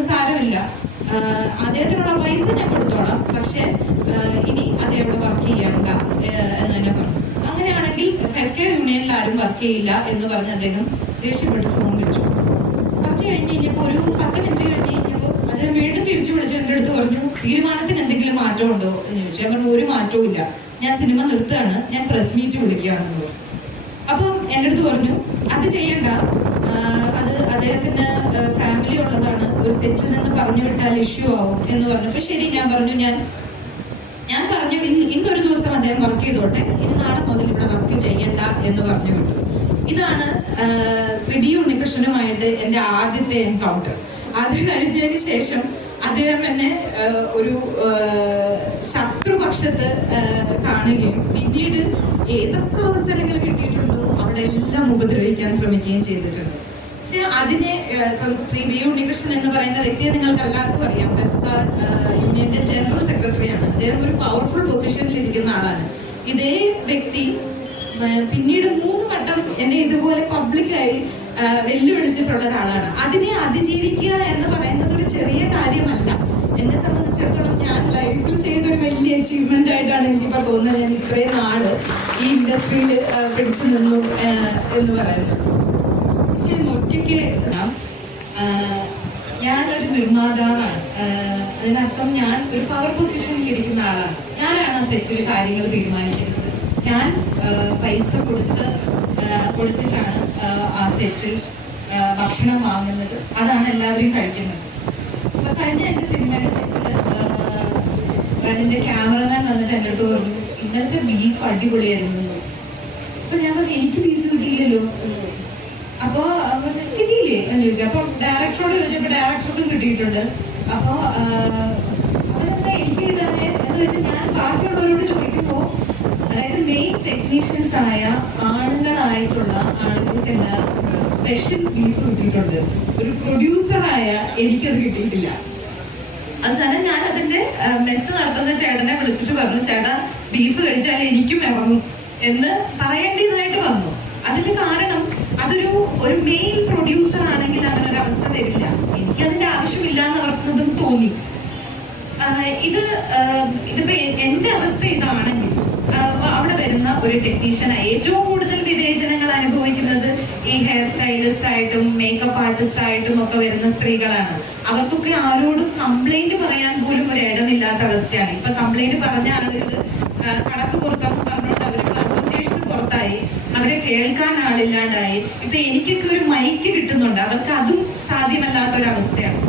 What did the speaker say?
അതൊന്നും സാരമില്ല അദ്ദേഹത്തിനുള്ള പൈസ ഞാൻ കൊടുത്തോളാം പക്ഷെ ഇനി അദ്ദേഹം വർക്ക് ചെയ്യണ്ട എന്ന് തന്നെ പറഞ്ഞു അങ്ങനെയാണെങ്കിൽ ഫെസ്റ്റ് യൂണിയനിൽ ആരും വർക്ക് ചെയ്യില്ല എന്ന് പറഞ്ഞ് അദ്ദേഹം ദേഷ്യപ്പെട്ട് ഫോൺ വെച്ചു കുറച്ച് കഴിഞ്ഞ് കഴിഞ്ഞപ്പോൾ ഒരു പത്ത് മിനിറ്റ് കഴിഞ്ഞ് കഴിഞ്ഞപ്പോൾ അദ്ദേഹം വീണ്ടും തിരിച്ചു വിളിച്ച് എൻ്റെ അടുത്ത് പറഞ്ഞു തീരുമാനത്തിന് എന്തെങ്കിലും മാറ്റമുണ്ടോ എന്ന് ചോദിച്ചു ഞാൻ പറഞ്ഞു ഒരു മാറ്റവും ഇല്ല ഞാൻ സിനിമ നിർത്തുകയാണ് ഞാൻ പ്രസ് മീറ്റ് വിളിക്കുകയാണെന്ന് പറഞ്ഞു അപ്പം എൻ്റെ അടുത്ത് പറഞ്ഞു അത് ചെയ്യണ്ട അത് അദ്ദേഹത്തിന് ഫാമിലി ഉള്ളതാണ് ഒരു സെറ്റിൽ നിന്ന് പറഞ്ഞു വിട്ടാൽ ഇഷ്യൂ ആവും എന്ന് പറഞ്ഞപ്പോൾ ശരി ഞാൻ പറഞ്ഞു ഞാൻ ഞാൻ പറഞ്ഞു ഇന്നൊരു ദിവസം അദ്ദേഹം വർക്ക് ചെയ്തോട്ടെ ഇനി നാളെ മുതൽ ഇവിടെ വർക്ക് ചെയ്യണ്ട എന്ന് പറഞ്ഞു വിട്ടു ഇതാണ് ശ്രീ ഡി ഉണ്ണികൃഷ്ണനുമായിട്ട് എൻ്റെ ആദ്യത്തെ എൻകൗണ്ടർ അത് കഴിഞ്ഞതിന് ശേഷം അദ്ദേഹം തന്നെ ഒരു ശത്രുപക്ഷത്ത് കാണുകയും പിന്നീട് ഏതൊക്കെ അവസരങ്ങൾ കിട്ടിയിട്ടുണ്ടോ അവിടെ എല്ലാം ഉപദ്രവിക്കാൻ ശ്രമിക്കുകയും ചെയ്തിട്ടുണ്ട് പക്ഷെ അതിനെ ഇപ്പം ശ്രീ വി ഉണ്ണികൃഷ്ണൻ എന്ന് പറയുന്ന വ്യക്തിയെ നിങ്ങൾക്ക് എല്ലാവർക്കും അറിയാം യൂണിയന്റെ ജനറൽ സെക്രട്ടറിയാണ് അദ്ദേഹം ഒരു പവർഫുൾ പൊസിഷനിൽ ഇരിക്കുന്ന ആളാണ് ഇതേ വ്യക്തി പിന്നീട് മൂന്ന് വട്ടം എന്നെ ഇതുപോലെ പബ്ലിക്കായി വെല്ലുവിളിച്ചിട്ടുള്ള ഒരാളാണ് അതിനെ അതിജീവിക്കുക എന്ന് പറയുന്ന അച്ചീവ്മെന്റ് ആയിട്ടാണ് എനിക്കിപ്പോൾ തോന്നുന്നത് ഞാൻ ഇത്രയും നാള് ഈ ഇൻഡസ്ട്രിയിൽ പിടിച്ചു നിന്നു എന്ന് പറയുന്നത് പക്ഷെ ഒറ്റയ്ക്ക് ഞാനൊരു നിർമ്മാതാവാണ് അതിനർത്ഥം ഞാൻ ഒരു പവർ പൊസിഷനിൽ ഇരിക്കുന്ന ആളാണ് ഞാനാണ് ആ സെറ്റിൽ കാര്യങ്ങൾ തീരുമാനിക്കുന്നത് ഞാൻ പൈസ കൊടുത്ത് കൊടുത്തിട്ടാണ് ആ സെറ്റിൽ ഭക്ഷണം വാങ്ങുന്നത് അതാണ് എല്ലാവരും കഴിക്കുന്നത് അപ്പൊ കഴിഞ്ഞ എന്റെ സിനിമയുടെ സെറ്റ് അതിന്റെ ക്യാമറമാൻ വന്നിട്ട് എൻ്റെ അടുത്ത് പറഞ്ഞു ഇന്നത്തെ ബീഫ് അടിപൊളിയായിരുന്നു അപ്പൊ ഞാൻ പറഞ്ഞു എനിക്ക് ബീഫ് കിട്ടിയില്ലല്ലോ അപ്പൊ കിട്ടിയില്ലേ എന്ന് ചോദിച്ചു അപ്പൊ ഡയറക്ടറോട് ചോദിച്ചപ്പോ ഡയറക്ടർക്കും കിട്ടിയിട്ടുണ്ട് അപ്പൊ അവരെന്താ എനിക്ക് കിട്ടാതെ എന്ന് വെച്ചാൽ ഞാൻ ബാക്കിയുള്ളവരോട് ചോദിക്കുമ്പോ അതായത് മെയിൻ ടെക്നീഷ്യൻസ് ആയ ആണുങ്ങളായിട്ടുള്ള ആളുകൾക്ക് എല്ലാവർക്കും സ്പെഷ്യൽ ബീഫ് കിട്ടിയിട്ടുണ്ട് ഒരു പ്രൊഡ്യൂസറായ എനിക്കത് കിട്ടിയിട്ടില്ല അവസാനം ഞാൻ അതിന്റെ മെസ്സ് നടത്തുന്ന ചേട്ടനെ വിളിച്ചിട്ട് പറഞ്ഞു ചേട്ടാ ബീഫ് കഴിച്ചാൽ എനിക്കും ഇറങ്ങും എന്ന് പറയേണ്ടതായിട്ട് വന്നു അതിന്റെ കാരണം അതൊരു ഒരു മെയിൻ പ്രൊഡ്യൂസർ ആണെങ്കിൽ അങ്ങനെ ഒരു അവസ്ഥ വരില്ല എനിക്ക് അതിന്റെ ആവശ്യമില്ല എന്ന് അവർക്കതും തോന്നി ഇത് ഇതിപ്പോ എന്റെ അവസ്ഥ ഇതാണെങ്കിൽ അവിടെ വരുന്ന ഒരു ടെക്നീഷ്യനായി ഏറ്റവും കൂടുതൽ വിവേചനങ്ങൾ അനുഭവിക്കുന്നത് ഈ ഹെയർ സ്റ്റൈലിസ്റ്റ് ആയിട്ടും മേക്കപ്പ് ആർട്ടിസ്റ്റ് ആയിട്ടും ഒക്കെ വരുന്ന സ്ത്രീകളാണ് അവർക്കൊക്കെ ആരോടും കംപ്ലൈന്റ് പറയാൻ പോലും ഒരു ഇടമില്ലാത്ത അവസ്ഥയാണ് ഇപ്പൊ കംപ്ലൈന്റ് പറഞ്ഞ ആളുകൾ കണക്ക് പുറത്തെന്ന് പറഞ്ഞുകൊണ്ട് അവർ അസോസിയേഷൻ പുറത്തായി അവരെ കേൾക്കാൻ ആളില്ലാണ്ടായി ഇപ്പൊ എനിക്കൊക്കെ ഒരു മൈക്ക് കിട്ടുന്നുണ്ട് അവർക്ക് അതും സാധ്യമല്ലാത്ത ഒരു അവസ്ഥയാണ്